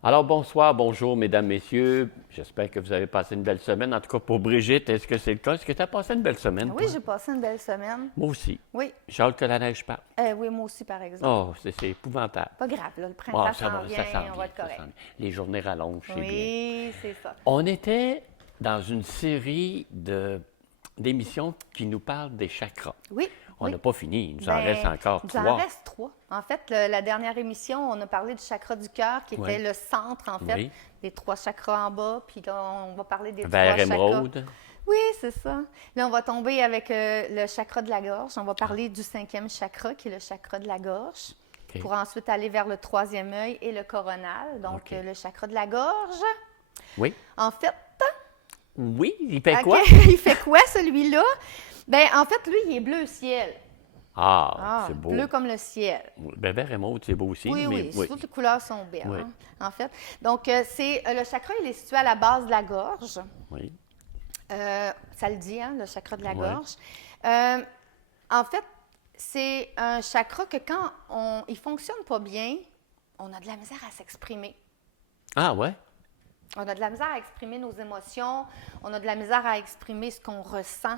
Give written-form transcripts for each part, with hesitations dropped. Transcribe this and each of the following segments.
Alors, bonsoir, bonjour, mesdames, messieurs. J'espère que vous avez passé une belle semaine. En tout cas, pour Brigitte, est-ce que c'est le cas? Est-ce que tu as passé une belle semaine, Oui, toi? j'ai passé une belle semaine. Moi aussi. Oui, J'ai hâte que la neige parte. oui, moi aussi, par exemple. Oh, c'est épouvantable. Pas grave, là, le Ah, printemps ça s'en va, ça sent vient, on va bien, être ça sent correct. bien. Les journées rallongent, c'est bien. Oui, c'est ça. On était dans une série d'émissions qui nous parlent des chakras. Oui, On oui. n'a pas fini, il nous en reste Ben, encore il en trois. reste trois. En fait, la dernière émission, on a parlé du chakra du cœur, qui était Oui, le centre, en fait, oui. des trois chakras en bas. Puis là, on va parler des trois Vert chakras. émeraude. Oui, c'est ça. Là, on va tomber avec le chakra de la gorge. On va parler du cinquième chakra, qui est le chakra de la gorge, OK. pour ensuite aller vers le troisième œil et le coronal. Donc, OK. le chakra de la gorge. Oui. En fait, Oui, il fait OK, quoi? il fait quoi celui-là? Ben, en fait, lui, il est bleu ciel. Ah, Ah, c'est beau. bleu comme le ciel. Ben, vert émeraude, c'est beau aussi, Oui, mais oui, toutes les couleurs sont belles, Oui. hein, en fait. Donc, c'est le chakra, il est situé à la base de la gorge. Oui. Ça le dit, hein, le chakra de la Ouais. gorge. En fait, c'est un chakra que quand il ne fonctionne pas bien, on a de la misère à s'exprimer. Ah, ouais? On a de la misère à exprimer nos émotions, on a de la misère à exprimer ce qu'on ressent,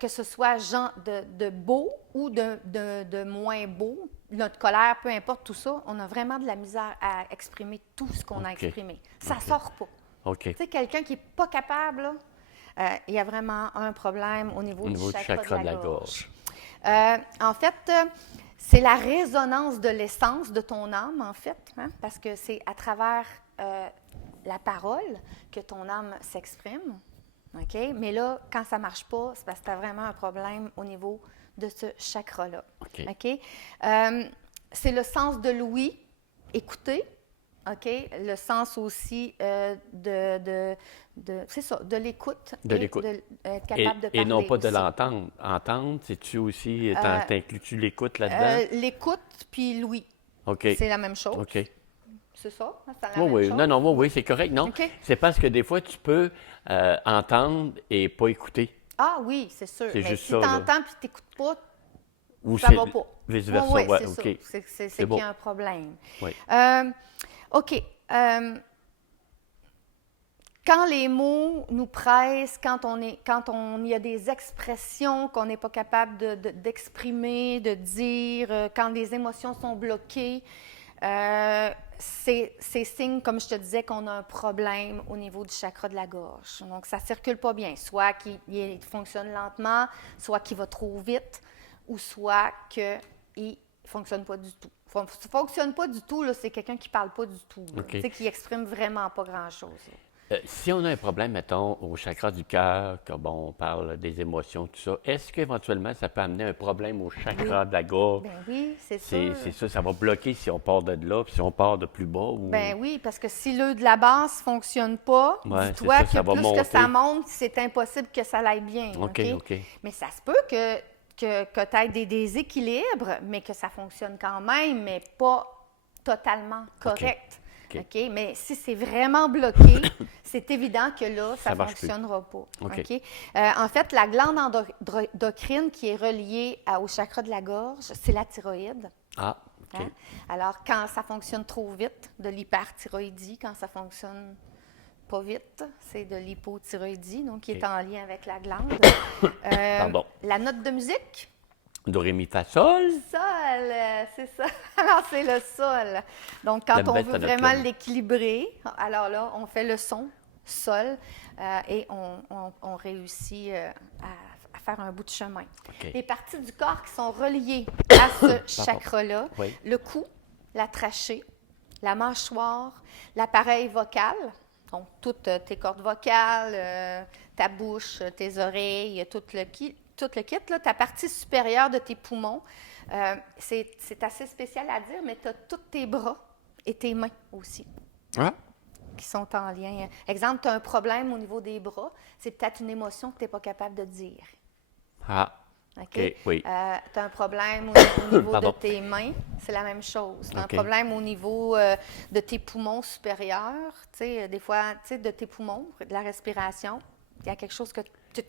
que ce soit de beau ou de moins beau, notre colère, peu importe tout ça, on a vraiment de la misère à exprimer tout ce qu'on a OK. exprimé. Ça ne OK. sort pas. OK. Tu sais, quelqu'un qui n'est pas capable, là, il y a vraiment un problème au niveau, Au niveau du du chakra chakra de de la la gorge. gorge. En fait, c'est la résonance de l'essence de ton âme, en fait, hein, parce que c'est à travers la parole que ton âme s'exprime. OK? Mais là, quand ça ne marche pas, c'est parce que tu as vraiment un problème au niveau de ce chakra-là. OK. OK? C'est le sens de l'ouïe, écouter. OK? Le sens aussi c'est ça, de l'écoute. De et l'écoute. être Et, capable de parler et non pas de aussi. l'entendre. Entendre, c'est-tu aussi, t'inclus-tu l'écoute là-dedans? L'écoute puis l'ouïe, OK. c'est la même chose. OK. C'est ça? C'est la Oui, même oui. chose? Non, non, oui, oui, c'est correct. Non, OK. c'est parce que des fois, tu peux entendre et pas écouter. Ah oui, c'est sûr. C'est Mais juste si ça, tu là. entends puis tu n'écoutes pas, Ou ça c'est va pas. vice-versa. Oui, Ouais, c'est OK. ça. C'est C'est qu'il y bon. a un problème. Oui. OK. Quand les mots nous pressent, quand on y a des expressions qu'on n'est pas capable d'exprimer, de dire, quand les émotions sont bloquées, c'est signe, comme je te disais, qu'on a un problème au niveau du chakra de la gorge. Donc, ça ne circule pas bien. Soit qu'il fonctionne lentement, soit qu'il va trop vite, ou soit qu'il ne fonctionne pas du tout. Fonctionne pas du tout, là, c'est quelqu'un qui ne parle pas du tout. OK. Tu sais, qui exprime vraiment pas grand-chose. Là. Si on a un problème, mettons, au chakra du cœur, que bon, on parle des émotions, tout ça, est-ce qu'éventuellement ça peut amener un problème au chakra Oui. de la gorge? Ben oui, c'est sûr. C'est ça, ça va bloquer si on part de là, puis si on part de plus bas ou. Ben oui, parce que si l'œil de la base ne fonctionne pas, Ouais, c'est dis-toi ça, que ça va plus monter. que ça monte, c'est impossible que ça aille bien. OK, OK? OK. Mais ça se peut que tu aies des déséquilibres, mais que ça fonctionne quand même, mais pas totalement correct. OK. OK? Mais si c'est vraiment bloqué, c'est évident que là, ça Ça ne marche plus. fonctionnera pas. OK. OK? En fait, la glande endocrine qui est reliée au chakra de la gorge, c'est la thyroïde. Ah, OK. Hein? Alors, quand ça fonctionne trop vite, de l'hyperthyroïdie, quand ça fonctionne pas vite, c'est de l'hypothyroïdie, donc qui est OK. en lien avec la glande. Pardon. La note de musique, Do, ré, mi, fa, sol. sol, c'est ça. Alors, c'est le sol. Donc, quand La on bête veut à notre vraiment club. l'équilibrer, alors là, on fait le son, sol, et on réussit à faire un bout de chemin. OK. Les parties du corps qui sont reliées à ce chakra-là, Oui. le cou, la trachée, la mâchoire, l'appareil vocal, donc toutes tes cordes vocales, ta bouche, tes oreilles, tout le kit, là, ta partie supérieure de tes poumons. C'est assez spécial à dire, mais tu as tous tes bras et tes mains aussi Ah, qui sont en lien. Exemple, tu as un problème au niveau des bras, c'est peut-être une émotion que tu n'es pas capable de dire. ah, OK? OK, oui. Tu as un problème au niveau de Pardon. tes mains, c'est la même chose. Tu as OK. un problème au niveau de tes poumons supérieurs, tu sais, des fois, tu sais, de tes poumons, de la respiration. Il y a quelque chose que tu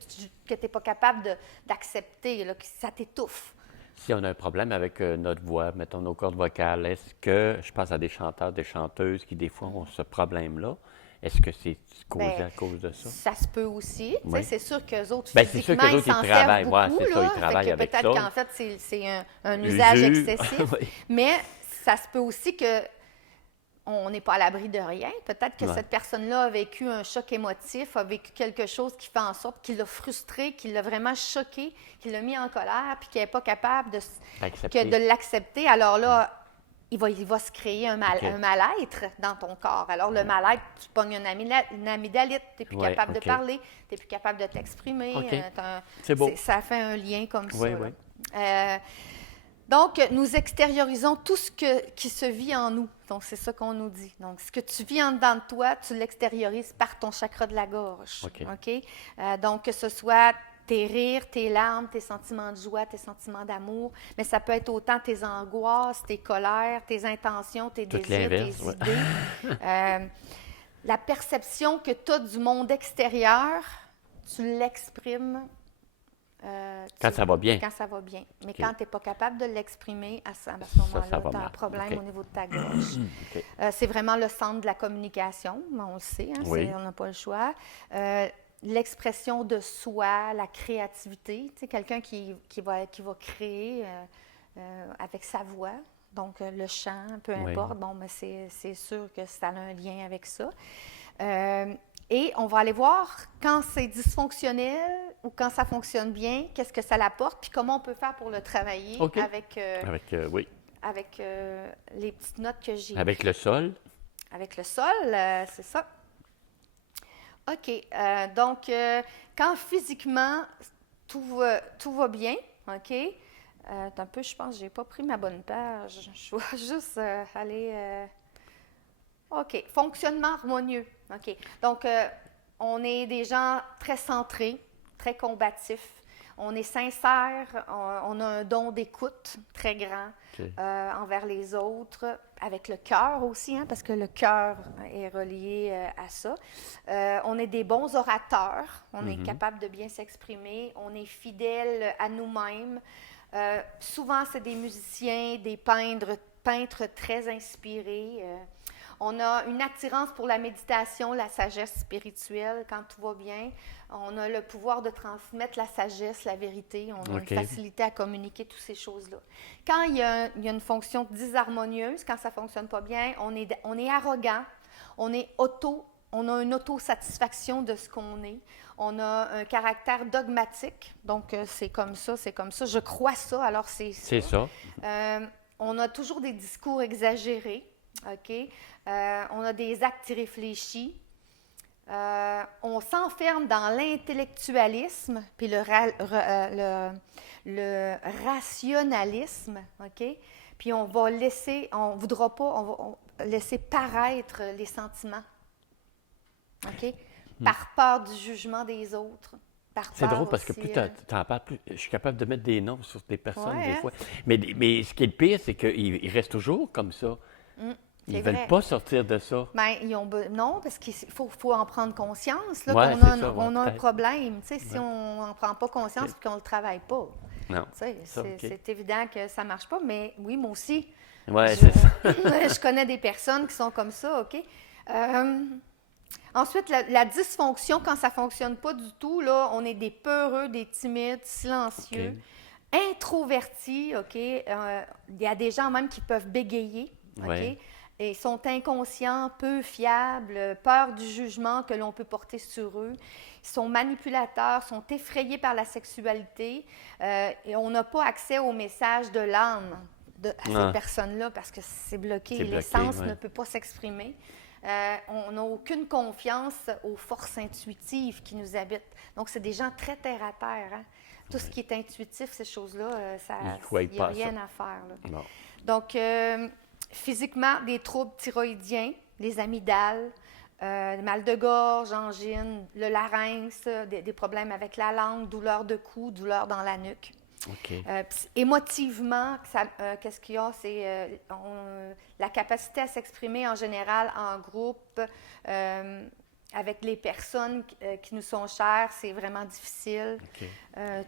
n'es pas capable d'accepter, là, que ça t'étouffe. Si on a un problème avec notre voix, mettons nos cordes vocales, est-ce que, je pense à des chanteurs, des chanteuses qui des fois ont ce problème-là, est-ce que c'est causé Ben, à cause de ça? ça se peut aussi. Tu sais, Oui. c'est sûr qu'eux autres, Bien, c'est sûr physiquement, que ils d'autres, ils s'en servent travaillent. Ouais, beaucoup, c'est ça, ils là. Fait travaillent que avec peut-être ça. qu'en fait, c'est un usage L'usure. excessif. Oui. Mais ça se peut aussi que on n'est pas à l'abri de rien. Peut-être que Ouais. cette personne-là a vécu un choc émotif, a vécu quelque chose qui fait en sorte qu'il l'a frustré, qu'il l'a vraiment choqué, qu'il l'a mis en colère, puis qu'il n'est pas capable Accepter. de l'accepter. Alors là, il va se créer un OK. mal-être dans ton corps. Alors, le mal-être, tu pognes une amygdalite, tu n'es plus Ouais, capable de OK. parler, tu n'es plus capable de t'exprimer. OK. C'est beau. Ça fait un lien comme Oui, ça. oui. Là. Donc, nous extériorisons tout ce qui se vit en nous. Donc, c'est ça qu'on nous dit. Donc, ce que tu vis en dedans de toi, tu l'extériorises par ton chakra de la gorge. OK. Donc, que ce soit tes rires, tes larmes, tes sentiments de joie, tes sentiments d'amour, mais ça peut être autant tes angoisses, tes colères, tes intentions, tes Tout désirs, l'inverse, tes ouais. idées. La perception que tu as du monde extérieur, tu l'exprimes Quand ça va bien. quand ça va bien. Mais OK. quand tu n'es pas capable de l'exprimer, à ce Ça moment-là, va tu as un mal. problème OK. au niveau de ta gorge. OK. C'est vraiment le centre de la communication, mais on le sait, hein, Oui. on n'a pas le choix. L'expression de soi, la créativité, tu sais, quelqu'un qui va créer avec sa voix, donc le chant, peu Oui. importe, bon, mais c'est sûr que ça a un lien avec ça. Et on va aller voir quand c'est dysfonctionnel ou quand ça fonctionne bien, qu'est-ce que ça l'apporte, puis comment on peut faire pour le travailler OK. avec, Oui. avec les petites notes que j'ai. Avec le sol. Avec le sol, c'est ça. OK. Donc, quand physiquement tout va bien, OK. Un peu, je pense que je n'ai pas pris ma bonne page. Je vais juste aller. OK. Fonctionnement harmonieux. OK. Donc, on est des gens très centrés, très combatifs. On est sincère, on a un don d'écoute très grand OK. envers les autres, avec le cœur aussi, hein, parce que le cœur est relié à ça. On est des bons orateurs, on est capable de bien s'exprimer, on est fidèle à nous-mêmes. Souvent, c'est des musiciens, des peintres très inspirés. On a une attirance pour la méditation, la sagesse spirituelle quand tout va bien. On a le pouvoir de transmettre la sagesse, la vérité. On a OK. une facilité à communiquer toutes ces choses-là. Quand il y a une fonction disharmonieuse, quand ça ne fonctionne pas bien, on est arrogant, on a une autosatisfaction de ce qu'on est. On a un caractère dogmatique, donc c'est comme ça, je crois ça, alors c'est ça. C'est ça. On a toujours des discours exagérés, OK? On a des actes irréfléchis. On s'enferme dans l'intellectualisme puis le rationalisme, OK? Puis on voudra pas, on va laisser paraître les sentiments, OK? Par peur du jugement des autres. C'est drôle parce que plus aussi, tu en parles, plus je suis capable de mettre des noms sur des personnes Ouais, des hein? fois. Mais ce qui est le pire, c'est qu'ils restent toujours comme ça. Ils ne vrai. veulent pas sortir de ça. Ben, non, parce qu'il faut en prendre conscience là, Ouais, qu'on c'est a, ça, ouais, on a un peut-être. problème. Tu sais, si Ouais. on n'en prend pas conscience et qu'on ne le travaille pas, Non. tu sais, Ça, OK. c'est évident que ça ne marche pas. Mais oui, moi aussi, Ouais, c'est ça. je connais des personnes qui sont comme ça, OK? Ensuite, la dysfonction, quand ça ne fonctionne pas du tout, là, on est des peureux, des timides, silencieux, introvertis, OK? Il y a des gens même qui peuvent bégayer, OK? Ouais. Et ils sont inconscients, peu fiables, peur du jugement que l'on peut porter sur eux. Ils sont manipulateurs, sont effrayés par la sexualité et on n'a pas accès au message de l'âme à cette personne-là parce que c'est bloqué. C'est bloqué, L'essence ouais. ne peut pas s'exprimer. On n'a aucune confiance aux forces intuitives qui nous habitent. Donc, c'est des gens très terre-à-terre. Hein? Tout ce qui est intuitif, ces choses-là, croient il n'y pas a à ça. rien à faire. Là. Non. Donc, physiquement, des troubles thyroïdiens, les amygdales, mal de gorge, angine, le larynx, des problèmes avec la langue, douleur de cou, douleur dans la nuque. OK. Émotivement, qu'est-ce qu'il y a? C'est la capacité à s'exprimer en général en groupe, avec les personnes qui nous sont chères, c'est vraiment difficile, OK.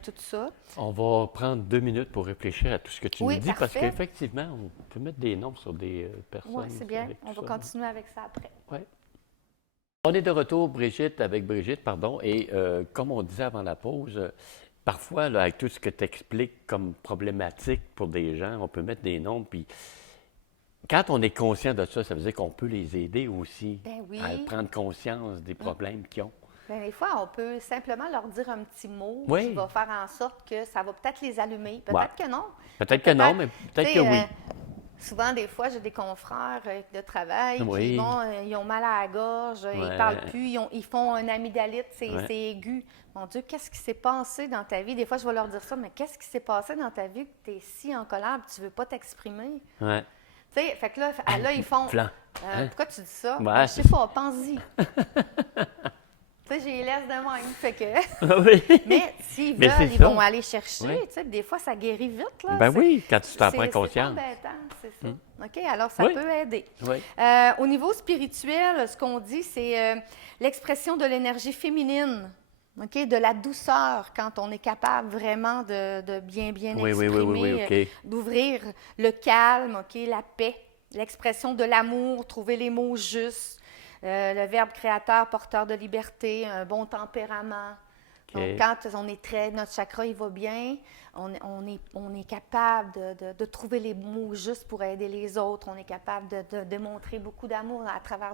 tout ça. On va prendre 2 minutes pour réfléchir à tout ce que tu Oui, nous dis, parce parfait. qu'effectivement, on peut mettre des noms sur des personnes. Oui, c'est bien. avec On tout va ça, continuer avec ça après. ouais. On est de retour, avec Brigitte, pardon, et comme on disait avant la pause, parfois, là, avec tout ce que tu expliques comme problématique pour des gens, on peut mettre des noms, puis quand on est conscient de ça, ça veut dire qu'on peut les aider aussi Ben oui. à prendre conscience des problèmes qu'ils ont. Bien, des fois, on peut simplement leur dire un petit mot Oui. qui va faire en sorte que ça va peut-être les allumer. Peut-être Ouais. que non. Peut-être que non, mais peut-être Tu que sais, oui. Souvent, des fois, j'ai des confrères de travail Oui. qui, bon, ils ont mal à la gorge, ils Ouais. ne parlent plus, ils font un amygdalite, Ouais. c'est aigu. Mon Dieu, qu'est-ce qui s'est passé dans ta vie? Des fois, je vais leur dire ça, mais qu'est-ce qui s'est passé dans ta vie que tu es si en colère et tu ne veux pas t'exprimer? Ouais. Tu sais, fait que là, ils font. Flan. Hein? Pourquoi tu dis ça? Ouais, Je sais c'est pas, pense-y. Tu sais, j'ai laisse de même. Fait que. Oui. Mais s'ils Mais veulent, c'est ils ça. vont aller chercher. Oui. Tu sais, des fois, ça guérit vite. Là. Ben oui, quand tu t'en prends C'est conscience. embêtant, c'est ça. OK, alors ça Oui. peut aider. Oui. Au niveau spirituel, ce qu'on dit, c'est l'expression de l'énergie féminine. OK, de la douceur, quand on est capable vraiment de bien Oui, oui, exprimer, oui, OK. d'ouvrir le calme, OK, la paix, l'expression de l'amour, trouver les mots justes, le verbe créateur, porteur de liberté, un bon tempérament. OK. Donc, quand on est notre chakra, il va bien, on est capable de trouver les mots justes pour aider les autres. On est capable de démontrer beaucoup d'amour à travers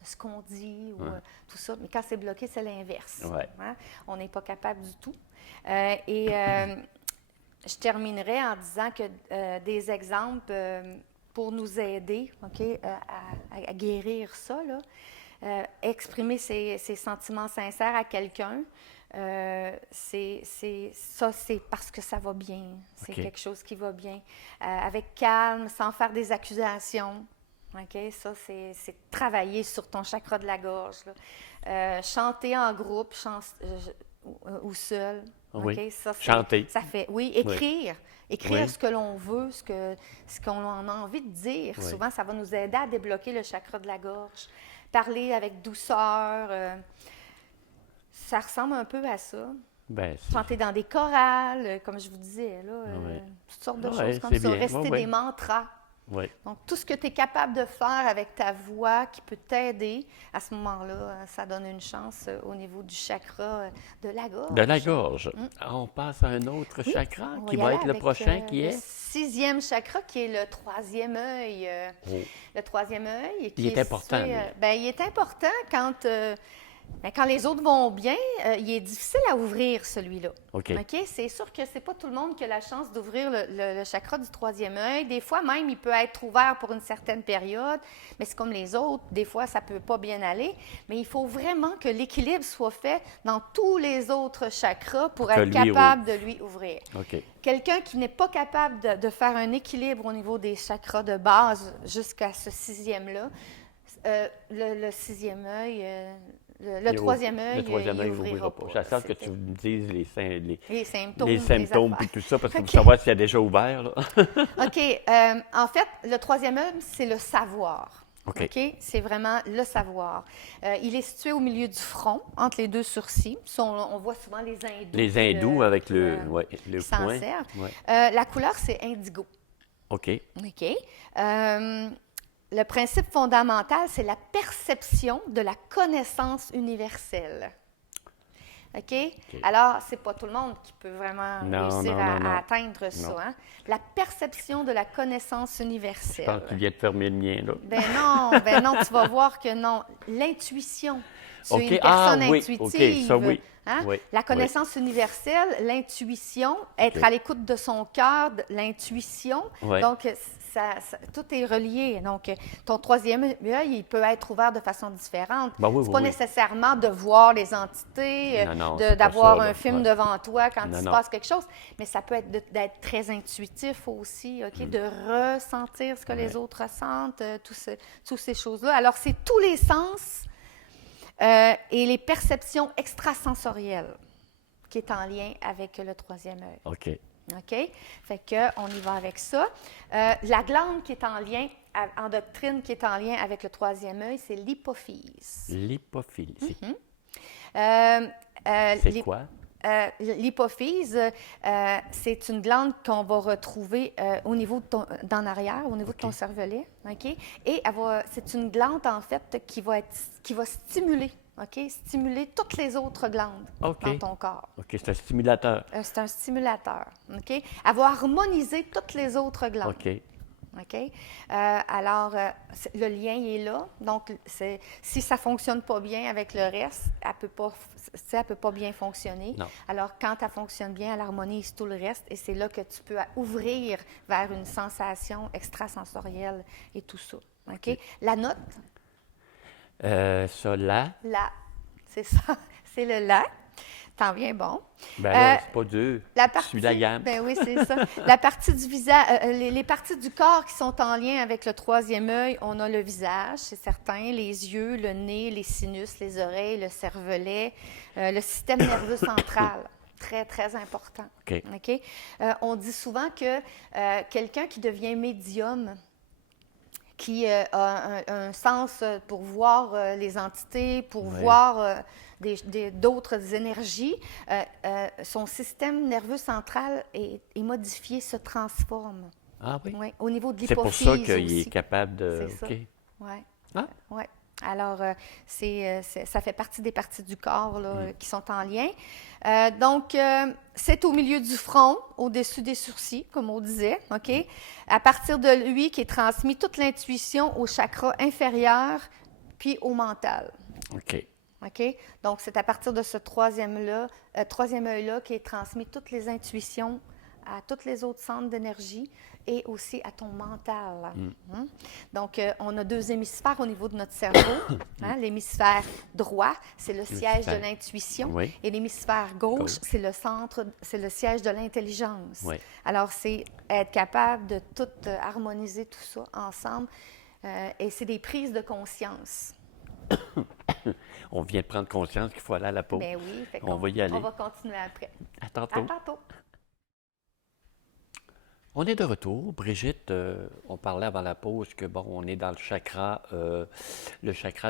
ce qu'on dit ou tout ça. Mais quand c'est bloqué, c'est l'inverse. Ouais. Hein? On n'est pas capable du tout. Je terminerai en disant que des exemples pour nous aider, OK, à guérir ça, là, exprimer ses sentiments sincères à quelqu'un. C'est parce que ça va bien. C'est OK. quelque chose qui va bien. Avec calme, sans faire des accusations. OK? Ça, c'est travailler sur ton chakra de la gorge. Là. Chanter en groupe ou seul. Oui. OK? Ça, Chanter. Ça fait, oui, écrire. Écrire Oui. ce que l'on veut, ce qu'on a envie de dire. Oui. Souvent, ça va nous aider à débloquer le chakra de la gorge. Parler avec douceur. Ça ressemble un peu à ça. Ben, Chanter dans des chorales, comme je vous disais, là, Oui. toutes sortes de Oui, choses comme c'est ça. bien. Rester Oui, oui. des mantras. oui. Donc, tout ce que tu es capable de faire avec ta voix qui peut t'aider, à ce moment-là, ça donne une chance au niveau du chakra de la gorge. De la gorge. On passe à un autre Oui, chakra on va qui y va aller être le avec, prochain, qui le est? 6e chakra, qui est le 3e œil. Oh. Le 3e œil. Il est important, situé, lui. il est important quand les autres vont bien. Il est difficile à ouvrir, celui-là. OK. OK? C'est sûr que c'est pas tout le monde qui a la chance d'ouvrir le chakra du 3e œil. Des fois, même, il peut être ouvert pour une certaine période, mais c'est comme les autres. Des fois, ça peut pas bien aller. Mais il faut vraiment que l'équilibre soit fait dans tous les autres chakras pour que être lui capable de lui ouvrir. OK. Quelqu'un qui n'est pas capable de faire un équilibre au niveau des chakras de base jusqu'à ce 6e-là, le 6e œil, le 3e œil, Le troisième œil, il n'ouvrira n'ouvrira pas. J'attends que C'était tu me dises les symptômes. les symptômes affaires. et tout ça, parce que OK. pour savoir s'il a déjà ouvert. Là. OK. En fait, le 3e œil, c'est le savoir. OK. OK? C'est vraiment le savoir. Il est situé au milieu du front, entre les deux sourcils. Ça, on voit souvent les hindous. Les hindous avec le qui s'en point. servent. Ouais. La couleur, c'est indigo. OK. OK. Le principe fondamental, c'est la perception de la connaissance universelle. OK? Alors, c'est pas tout le monde qui peut vraiment réussir à atteindre ça. Hein? La perception de la connaissance universelle. Je pense que tu viens de fermer le mien, là. Ben non, tu vas voir que non. L'intuition. Tu es une personne intuitive. OK, ça oui. Hein? Oui, La connaissance universelle, l'intuition, être à l'écoute de son cœur, l'intuition. Oui. Donc, tout est relié. Donc, ton 3e œil, il peut être ouvert de façon différente. Ben oui, c'est oui, pas oui. nécessairement de voir les entités, Non, c'est pas d'avoir ça, un là. film Ouais. devant toi quand il se Non. passe quelque chose, mais ça peut être d'être très intuitif aussi, OK? De ressentir ce que les autres ressentent, toutes ces choses-là. Alors, c'est tous les sens et les perceptions extrasensorielles qui est en lien avec le 3e œil. OK. OK? Fait qu'on y va avec ça. La glande qui est en lien, en doctrine, qui est en lien avec le troisième œil, c'est l'hypophyse. L'hypophyse. C'est quoi? L'hypophyse, c'est une glande qu'on va retrouver au niveau d'en arrière, au niveau de ton cervelet, OK? Et c'est une glande, en fait, qui va stimuler, OK? Stimuler toutes les autres glandes dans ton corps. OK, c'est un stimulateur. C'est un stimulateur, OK? Elle va harmoniser toutes les autres glandes. OK. OK? Alors, le lien il est là. Donc, si ça ne fonctionne pas bien avec le reste, elle ne peut pas bien fonctionner. Non. Alors, quand elle fonctionne bien, elle harmonise tout le reste et c'est là que tu peux ouvrir vers une sensation extrasensorielle et tout ça. OK? La note? Ça, là? La. C'est ça. C'est le la. T'en viens bon. Ben là, c'est pas dur. Je suis la gamme. Ben oui, c'est ça. La partie du visage, les parties du corps qui sont en lien avec le troisième œil, on a le visage, c'est certain, les yeux, le nez, les sinus, les oreilles, le cervelet, le système nerveux central. Très, très important. OK. OK? On dit souvent que quelqu'un qui devient médium, qui a un sens pour voir les entités, pour voir d'autres énergies, son système nerveux central est modifié, se transforme. Ah oui? Oui, au niveau de C'est l'hypophyse pour ça qu'il aussi. est capable de... C'est ça. OK. Oui. Ah. Ouais. Alors, ça fait partie des parties du corps là, qui sont en lien. Donc, c'est au milieu du front, au-dessus des sourcils, comme on disait, OK? À partir de lui qui est transmis toute l'intuition au chakra inférieur, puis au mental. OK. OK? Donc, c'est à partir de ce troisième œil-là qui est transmis toutes les intuitions à tous les autres centres d'énergie et aussi à ton mental. Donc, on a deux hémisphères au niveau de notre cerveau. L'hémisphère droit, c'est le siège de l'intuition. Oui. Et l'hémisphère gauche, c'est le siège de l'intelligence. Oui. Alors, c'est être capable de tout harmoniser tout ça ensemble. Et c'est des prises de conscience. On vient de prendre conscience qu'il faut aller à la pause. Ben oui, on va y aller. On va continuer après. À tantôt. À tantôt. On est de retour. Brigitte, on parlait avant la pause que, bon, on est dans le chakra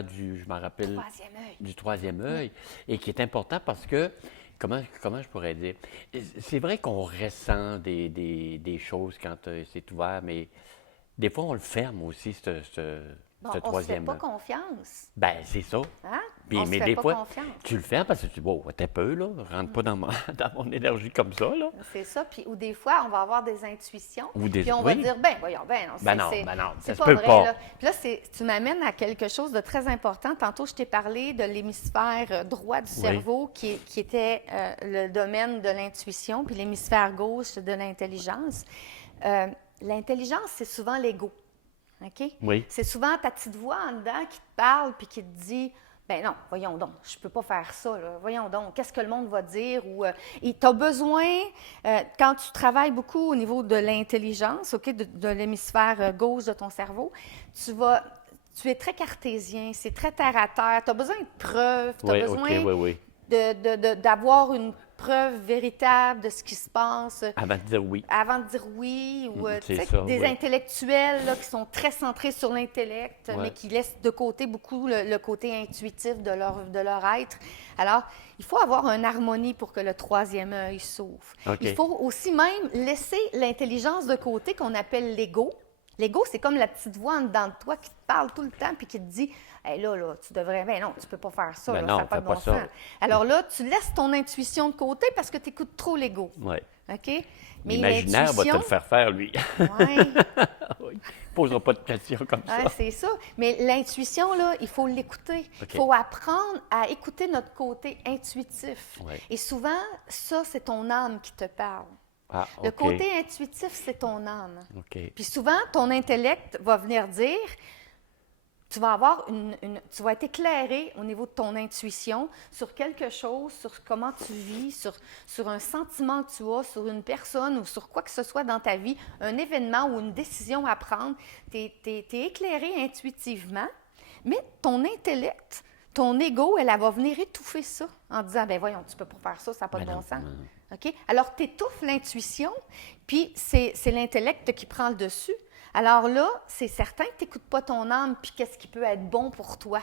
du, je m'en rappelle, Troisième œil. du troisième œil, et qui est important parce que, comment je pourrais dire, c'est vrai qu'on ressent des choses quand c'est ouvert, mais des fois, on le ferme aussi, ce Bon, on ne se fait troisième pas œil. confiance. Ben, c'est ça. Hein? Puis, On se mais fait des pas fois, confiance. tu le fermes parce que tu dis, wow, t'es peu, là, rentre pas dans mon énergie comme ça, là. C'est ça. Puis, ou des fois, on va avoir des intuitions. Ou des- Puis, on oui. va dire, ben, voyons, ben, non, Ben non, c'est ça se pas peut vrai. pas. Là. Puis là, tu m'amènes à quelque chose de très important. Tantôt, je t'ai parlé de l'hémisphère droit du cerveau qui était le domaine de l'intuition, puis l'hémisphère gauche de l'intelligence. L'intelligence, c'est souvent l'ego. OK? Oui. C'est souvent ta petite voix en dedans qui te parle puis qui te dit ben non, voyons donc, je ne peux pas faire ça. Là. Voyons donc, qu'est-ce que le monde va dire? Et tu as besoin, quand tu travailles beaucoup au niveau de l'intelligence, OK, de l'hémisphère gauche de ton cerveau, tu es très cartésien, c'est très terre à terre. Tu as besoin de preuves, tu as Oui, besoin oui. d'avoir une preuve véritable de ce qui se passe. Avant de dire oui. Avant de dire oui, ou C'est tu sais, ça, des oui. intellectuels là, qui sont très centrés sur l'intellect, Ouais. mais qui laissent de côté beaucoup le côté intuitif de leur être. Alors, il faut avoir une harmonie pour que le troisième œil s'ouvre. OK. Il faut aussi même laisser l'intelligence de côté qu'on appelle l'ego. L'ego, c'est comme la petite voix en dedans de toi qui te parle tout le temps puis qui te dit hey, là, tu devrais. Ben non, tu peux pas faire ça. Ben là, non, ça n'a pas fais de pas bon ça. sens. Alors là, tu laisses ton intuition de côté parce que tu écoutes trop l'ego. Oui. OK? Mais L'imaginaire va te le faire faire, lui. Oui, Il ne posera pas de questions comme ça. c'est ça. Mais l'intuition, là, il faut l'écouter. OK. Il faut apprendre à écouter notre côté intuitif. Ouais. Et souvent, ça, c'est ton âme qui te parle. Ah, Le OK. côté intuitif, c'est ton âme. OK. Puis souvent, ton intellect va venir dire, tu vas avoir tu vas être éclairé au niveau de ton intuition sur quelque chose, sur comment tu vis, sur un sentiment que tu as, sur une personne ou sur quoi que ce soit dans ta vie, un événement ou une décision à prendre. Tu es éclairé intuitivement, mais ton intellect, ton ego, elle va venir étouffer ça en disant, ben voyons, tu peux pas faire ça, ça n'a pas de Ben bon non, sens. non. OK? Alors, tu étouffes l'intuition, puis c'est l'intellect qui prend le dessus. Alors là, c'est certain que tu n'écoutes pas ton âme, puis qu'est-ce qui peut être bon pour toi.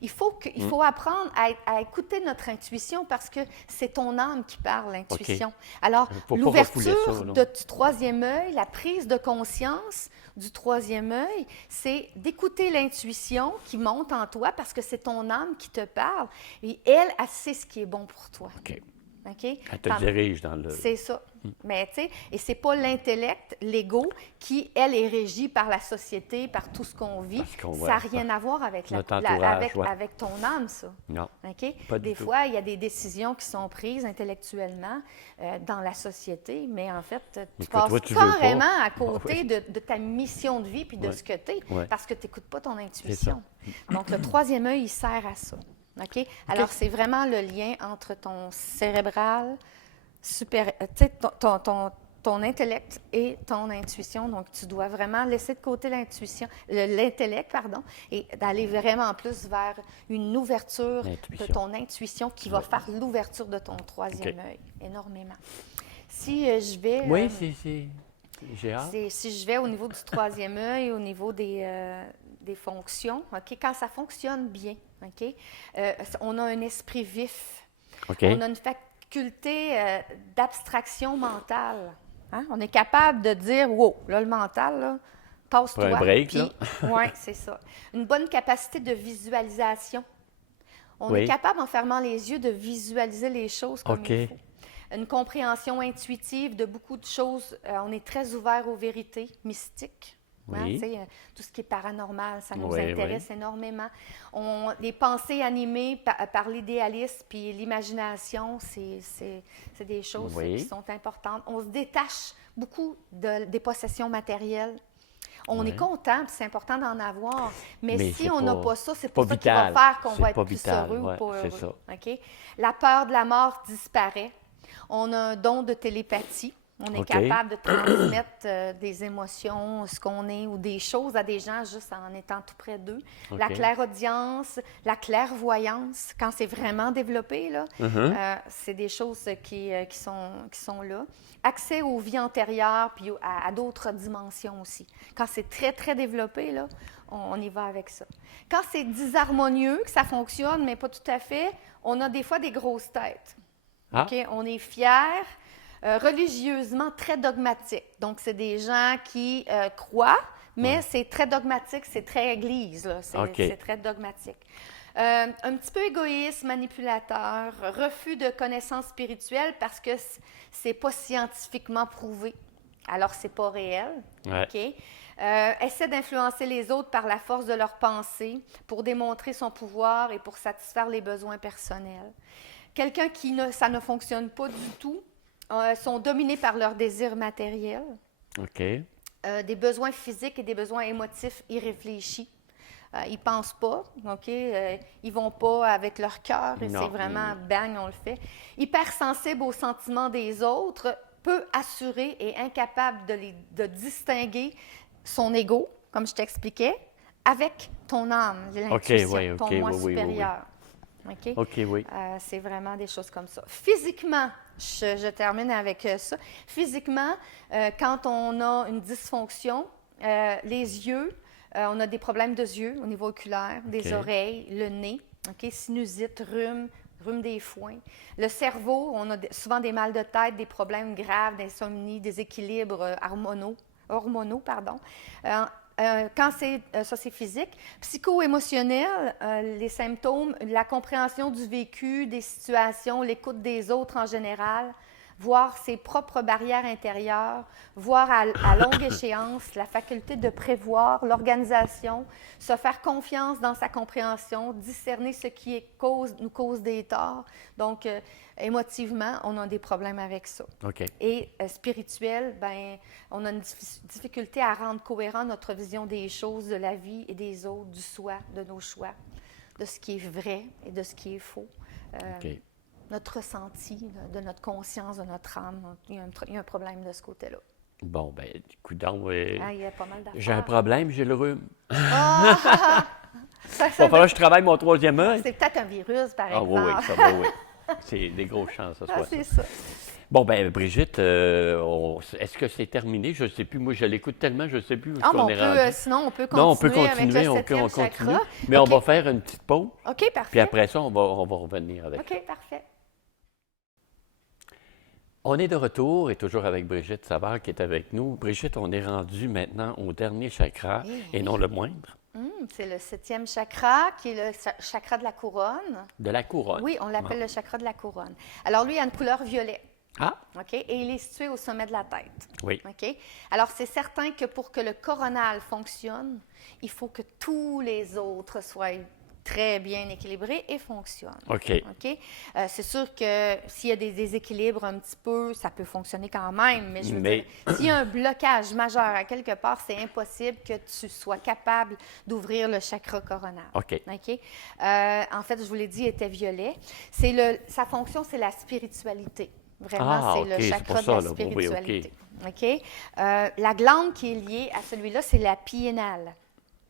Il faut apprendre à écouter notre intuition parce que c'est ton âme qui parle, l'intuition. OK. Alors, Faut pas refouler ça, l'ouverture là. du troisième œil, la prise de conscience du troisième œil, c'est d'écouter l'intuition qui monte en toi parce que c'est ton âme qui te parle et elle sait ce qui est bon pour toi. OK. OK? Elle te dirige dans le... C'est ça. Mais tu sais, et c'est pas l'intellect, l'ego, qui, elle, est régie par la société, par tout ce qu'on vit. Parce qu'on Ça voit n'a rien à voir avec, notre entourage, avec ton âme, ça. Non, OK? pas du Des tout. fois, il y a des décisions qui sont prises intellectuellement dans la société, mais en fait, tu que passes toi, tu veux pas. carrément à côté Oui. de ta mission de vie puis de Ouais. ce que tu es, Ouais. parce que tu n'écoutes pas ton ça. intuition. Donc, le troisième œil, il sert à ça. OK? Alors, c'est vraiment le lien entre ton cérébral, tu sais, ton intellect et ton intuition. Donc, tu dois vraiment laisser de côté l'intellect, pardon, et d'aller vraiment plus vers une ouverture de L'intuition. ton intuition qui va faire l'ouverture de ton troisième œil, énormément. Si je vais... Oui, j'ai hâte. Si je vais au niveau du troisième œil, au niveau des fonctions, OK, quand ça fonctionne bien, OK, on a un esprit vif, OK. on a une faculté d'abstraction mentale. Hein? On est capable de dire, wow, là, le mental, là, passe-toi. Pour un break, là. Oui, c'est ça. Une bonne capacité de visualisation. On Oui. est capable, en fermant les yeux, de visualiser les choses comme OK. il faut. Une compréhension intuitive de beaucoup de choses. On est très ouvert aux vérités mystiques. Hein, Oui. tu sais, tout ce qui est paranormal, ça nous Oui, intéresse énormément. Les pensées animées par l'idéalisme puis l'imagination, c'est des choses Oui. qui sont importantes. On se détache beaucoup des possessions matérielles. On Oui. est content, puis c'est important d'en avoir. Mais si c'est on n'a pas- pas ça, c'est pas pas ça qui va vital. faire qu'on C'est va être pas plus vital, heureux ouais, ou pas c'est heureux. ça. OK? La peur de la mort disparaît. On a un don de télépathie. On est OK. capable de transmettre des émotions, ce qu'on est, ou des choses à des gens juste en étant tout près d'eux. OK. La clairaudience, la clairvoyance, quand c'est vraiment développé, là, c'est des choses qui sont là. Accès aux vies antérieures, puis à d'autres dimensions aussi. Quand c'est très, très développé, là, on y va avec ça. Quand c'est disharmonieux, que ça fonctionne, mais pas tout à fait, on a des fois des grosses têtes. Ah. OK? On est fiers, religieusement très dogmatiques. Donc, c'est des gens qui croient, mais c'est très dogmatique, c'est très église, là. OK. C'est très dogmatique. Un petit peu égoïste, manipulateur, refus de connaissances spirituelles parce que c'est pas scientifiquement prouvé. Alors, c'est pas réel. Ouais. OK? Essaie d'influencer les autres par la force de leur pensée pour démontrer son pouvoir et pour satisfaire les besoins personnels. Quelqu'un ça ne fonctionne pas du tout, sont dominés par leurs désirs matériels, OK. des besoins physiques et des besoins émotifs irréfléchis. Ils ne pensent pas, OK? Ils ne vont pas avec leur cœur, et Non. c'est vraiment bang, on le fait. Hypersensible aux sentiments des autres, peu assuré et incapable de distinguer son ego, comme je t'expliquais, avec ton âme, l'intuition, oui, OK, ton moi oui, oui, oui, oui. supérieur. OK? OK, oui. C'est vraiment des choses comme ça. Physiquement, je termine avec ça. Physiquement, quand on a une dysfonction, les yeux, on a des problèmes de yeux au niveau oculaire, des OK. oreilles, le nez, OK? Sinusite, rhume des foins. Le cerveau, on a souvent des mal de tête, des problèmes graves d'insomnie, des équilibres hormonaux, pardon. Quand ça, c'est physique. Psycho-émotionnel, les symptômes, la compréhension du vécu, des situations, l'écoute des autres en général, voir ses propres barrières intérieures, voir à longue échéance la faculté de prévoir l'organisation, se faire confiance dans sa compréhension, discerner ce qui nous cause des torts. Donc, émotivement, on a des problèmes avec ça. OK. Et spirituel, ben, on a une difficulté à rendre cohérent notre vision des choses, de la vie et des autres, du soi, de nos choix, de ce qui est vrai et de ce qui est faux. OK. Notre ressenti, de notre conscience, de notre âme, il y a un problème de ce côté-là. Bon, ben, coudonc, Il y a pas mal d'affaires. j'ai un problème, j'ai le rhume. Ah! Il va falloir que je travaille mon troisième œil. C'est peut-être un virus, par Ah exemple. oui, oui, ça va, oui. C'est des grosses chances, ça Ah, soit c'est ça. ça. Bon, ben Brigitte, est-ce que c'est terminé? Je ne sais plus. Moi, je l'écoute tellement, je ne sais plus où est-ce Ah, mais qu'on on est peut, rendu. sinon, on peut Non, on peut continuer avec continuer, le on septième continue. chakra. Mais on OK. va faire une petite pause, OK, puis parfait. après ça, on va revenir avec. OK, parfait. On est de retour et toujours avec Brigitte Savard qui est avec nous. Brigitte, on est rendu maintenant au dernier chakra, Eh et non le moindre, C'est le septième chakra, qui est le chakra de la couronne. de la couronne. Oui, on l'appelle le chakra de la couronne. Alors, lui, il a une couleur violet. Ah, OK? Et il est situé au sommet de la tête. oui. OK? Alors, c'est certain que pour que le coronal fonctionne, il faut que tous les autres soient très bien équilibrés et fonctionnent. OK. OK? C'est sûr que s'il y a des déséquilibres un petit peu, ça peut fonctionner quand même, mais je veux dire, s'il y a un blocage majeur à quelque part, c'est impossible que tu sois capable d'ouvrir le chakra coronal. OK. OK? En fait, je vous l'ai dit, il était violet. Sa fonction, c'est la spiritualité. Vraiment, c'est OK, le c'est chakra pour de ça, la là. Oui, oui, OK. spiritualité. OK? La glande qui est liée à celui-là, c'est la pinéale.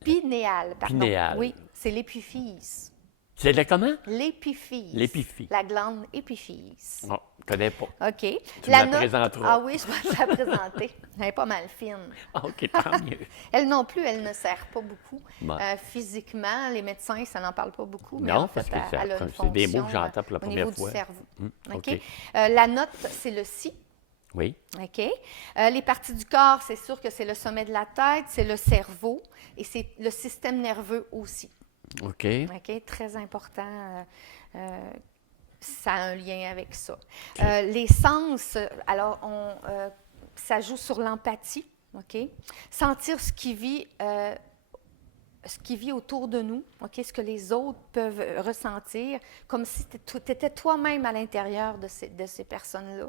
Pinéale, pardon. Pinéale. Oui, c'est l'épiphyse. C'est le comment? L'épiphyse. L'épiphyse. La glande épiphyse. Non, je ne connais pas. OK. Tu me la présenteras. Ah oui, je vais te la présenter. Elle est pas mal fine. Ah, OK, tant mieux. Elle non plus, elle ne sert pas beaucoup. Ouais. Physiquement, les médecins, ça n'en parle pas beaucoup. Mais Non, en fait, parce que elle a une c'est des mots fonction, que j'entends pour la au première niveau fois. du cerveau. OK. OK. La note, c'est le si. Oui. OK. Les parties du corps, c'est sûr que c'est le sommet de la tête, c'est le cerveau et c'est le système nerveux aussi. OK. OK. Très important. Ça a un lien avec ça. Les sens, alors, ça joue sur l'empathie. OK. Sentir ce qui vit autour de nous, OK, ce que les autres peuvent ressentir, comme si tu étais toi-même à l'intérieur de ces personnes-là.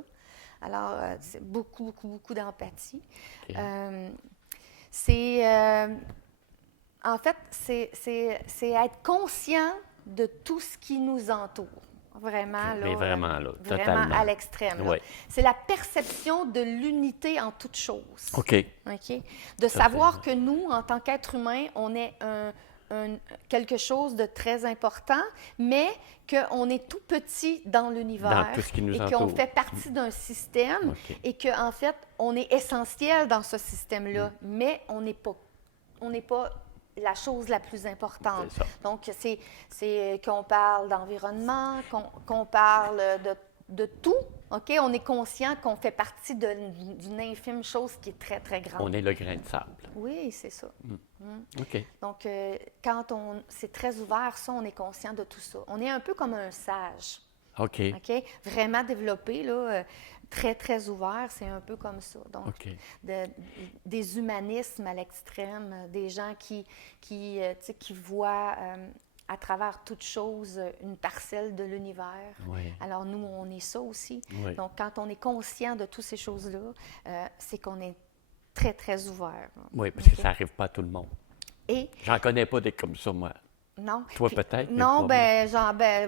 Alors, c'est beaucoup, beaucoup, beaucoup d'empathie. OK. En fait, c'est être conscient de tout ce qui nous entoure. Vraiment, là. Mais vraiment, là, Vraiment totalement. à l'extrême. là. Oui. C'est la perception de l'unité en toute chose. OK. OK? De savoir que nous, en tant qu'êtres humains, on est quelque chose de très important, mais qu'on est tout petit dans l'univers. Dans tout ce qui nous et entoure. qu'on fait partie d'un système OK. et qu'en fait, on est essentiel dans ce système-là, mais on n'est pas la chose la plus importante. C'est ça. Donc, c'est qu'on parle d'environnement, qu'on parle de tout, OK? On est conscient qu'on fait partie d'une infime chose qui est très, très grande. On est le grain de sable. Oui, c'est ça. OK. Donc, quand c'est très ouvert, ça, on est conscient de tout ça. On est un peu comme un sage, OK. OK? Vraiment développé, là, très, très ouvert, c'est un peu comme ça. Donc, OK. des humanismes à l'extrême, des gens qui voient à travers toute chose une parcelle de l'univers. Oui. Alors, nous, on est ça aussi. Oui. Donc, quand on est conscient de toutes ces choses-là, c'est qu'on est très, très ouvert. Oui, parce que OK? ça n'arrive pas à tout le monde. Et J'en connais pas des comme ça, moi. non. Toi, Puis- peut-être, mais Non, pas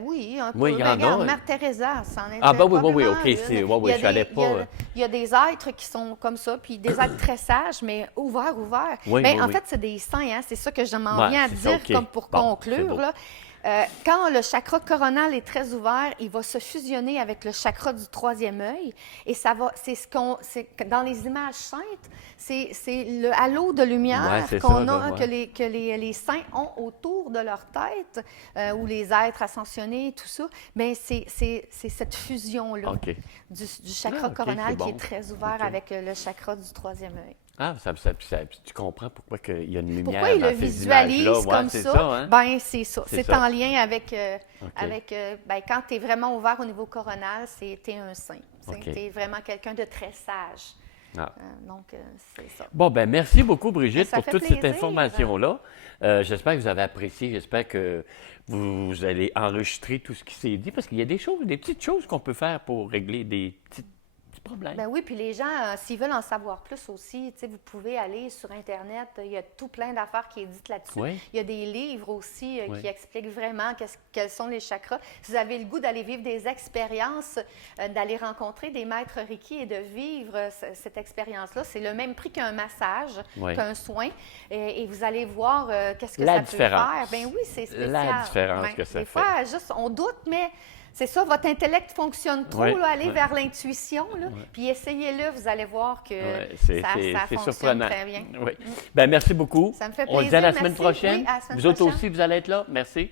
oui, un peu. Oui, il y en a. Regarde, Mère Teresa, c'en est Ah, ben oui, probablement OK, une. c'est... Oui, Il y oui, a je n'allais des- pas... il y a des êtres qui sont comme ça, puis des êtres très sages, mais ouverts. Oui, Ben, oui, en oui. fait, c'est des saints, hein? C'est ça que je m'en Ouais, viens à c'est dire ça, OK. comme pour Bon, c'est conclure. beau. Là. Quand le chakra coronal est très ouvert, il va se fusionner avec le chakra du troisième œil. Et ça va, dans les images saintes, c'est le halo de Ouais, lumière c'est qu'on ça, a, là, ouais. que les saints ont autour de leur tête, ou les êtres ascensionnés, tout ça. Bien, c'est cette fusion-là OK. du chakra OK, coronal c'est bon. qui est très ouvert OK. avec le chakra du troisième œil. Ah, tu comprends pourquoi il y a une lumière Pourquoi il dans le ces visualise images-là. Ouais, comme c'est ça? hein? Ben, c'est ça. C'est C'est ça. en lien avec, OK. quand tu es vraiment ouvert au niveau coronal, tu es un saint. OK. Tu es vraiment quelqu'un de très sage. Ah. Donc, c'est ça. Bon, ben merci beaucoup, Brigitte, Ça pour fait toute cette plaisir. information-là. J'espère que vous avez apprécié. J'espère que vous allez enregistrer tout ce qui s'est dit, parce qu'il y a des petites choses qu'on peut faire pour régler des petits problèmes. Ben oui, puis les gens, s'ils veulent en savoir plus aussi, vous pouvez aller sur Internet. Il y a tout plein d'affaires qui est dites là-dessus. Oui. Il y a des livres aussi Oui. qui expliquent vraiment quels sont les chakras. Si vous avez le goût d'aller vivre des expériences, d'aller rencontrer des maîtres Reiki et de vivre cette expérience-là, c'est le même prix qu'un massage, Oui. qu'un soin. Et vous allez voir qu'est-ce que La ça différence. peut faire. Ben oui, c'est spécial. La différence que ça Des fait. fois, juste, on doute, mais C'est ça, votre intellect fonctionne trop, Oui, là, allez oui. vers l'intuition, là, puis essayez-le, vous allez voir que Ouais, ça c'est fonctionne surprenant. très bien. Oui. Ben, merci beaucoup. Ça me fait On se dit à plaisir, la semaine merci. prochaine. Oui, à la semaine Vous autres prochaine. aussi, vous allez être là. Merci.